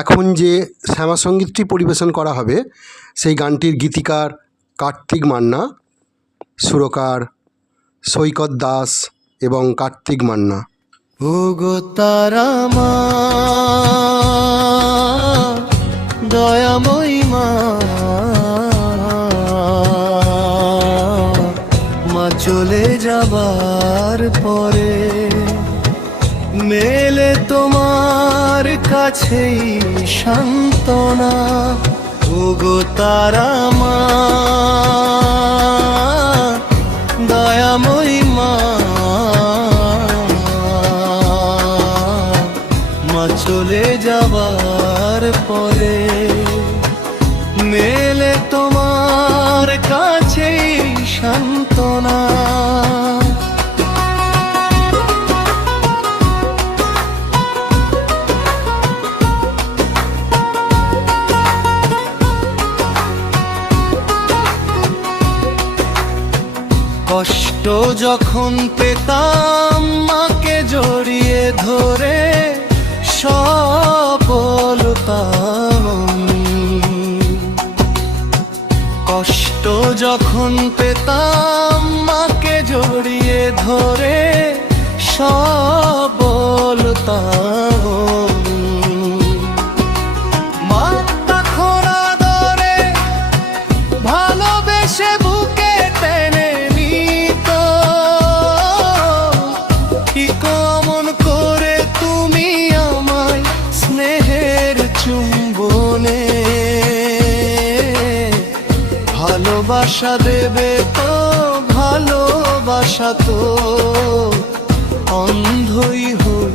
এখন যে শ্যামাসঙ্গীতটি পরিবেশন করা হবে সেই গানটির গীতিকার কার্তিক মান্না, সুরকার সৈকত দাস এবং কার্তিক মান্না। ও গো তারা মা, দয়াময়ী মা, মা চলে যাবার পরে মেলে তোমার কাছেই সান্ত্বনা। ও গো তারা মা, দয়াময়ী মা, মা চলে যাবার পরে মেলে তোমার কাছেই সান্ত্বনা। কষ্ট যখন পেতাম মাকে জড়িয়ে ধরে সব বলতাম। কষ্ট যখন পেতাম মাকে জড়িয়ে ধরে সব বলতাম। মা তখন আদরে ভালোবেসে বুকে টেনে নিত। কি কেমন করে তুমি আমায় স্নেহের চুম্বনে ভালোবাসা দেবে তো, ভালোবাসা তো অন্ধই হই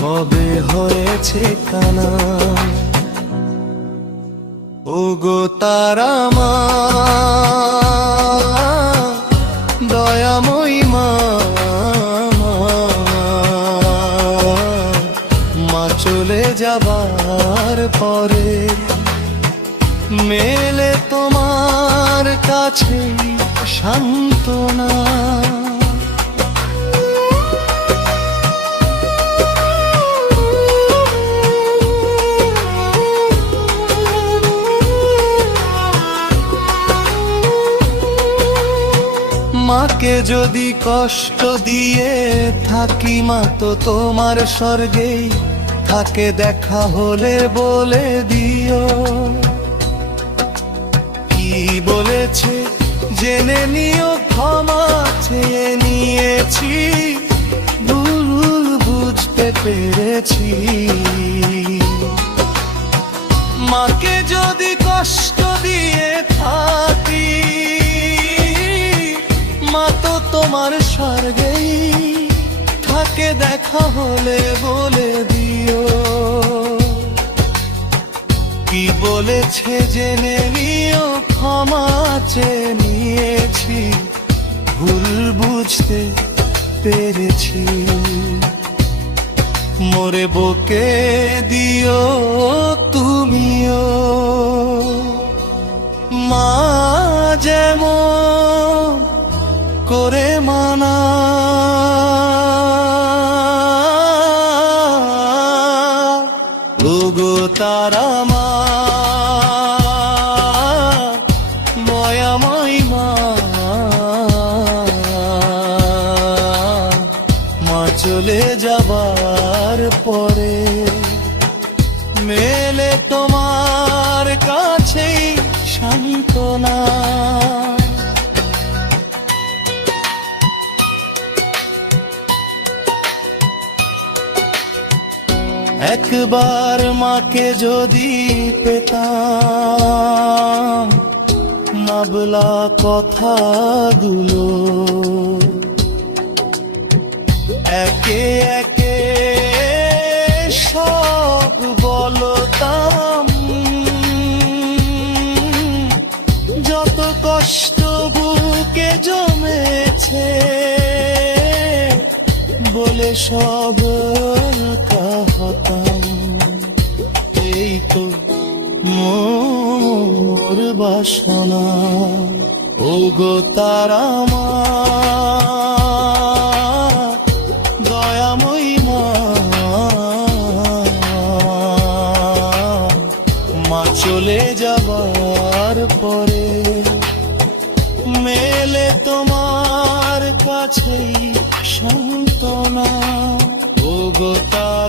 কবে হয়েছে কানা। ও গো তারা মা, দয়াময়ী মা, মা চলে যাবার পরে মেলে তোমার কাছে সান্ত্বনা। মাকে যদি কষ্ট দিয়ে থাকি মা তো তোমার স্বর্গেই থাকে, দেখা হলে বলে দিও। কি বলেছে জেনে নিও, ক্ষমা চেয়ে নিয়েছি, ভুল বুঝতে পেরেছি। মাকে যদি কষ্ট দিয়ে থাকি মা তো তোমার স্বর্গেই থাকে, দেখা হলে বলে দিও। কি বলেছে জেনে নিও, ক্ষমা চেয়ে নিয়েছি, ভুল বুঝতে পেরেছি। মোরে বুকে দিও তুমিও, মা যেমন করে মানা। ও গো তারা মা, দয়াময়ী মা, মা চলে যাবার পরে মেলে তোমার কাছেই সান্ত্বনা। একবার মাকে যদি পেতাম না বলা কথাগুলো, একে একে সব বলতাম। যত কষ্ট বুকে জমেছে বলে সব কাহতাম। এই তো মোর বাসনা। ও গো তারা মা, দয়াময়ী মা, চলে যাবার পরে মেলে তোমার কাছেই সান্ত্বনা। ও গো তারা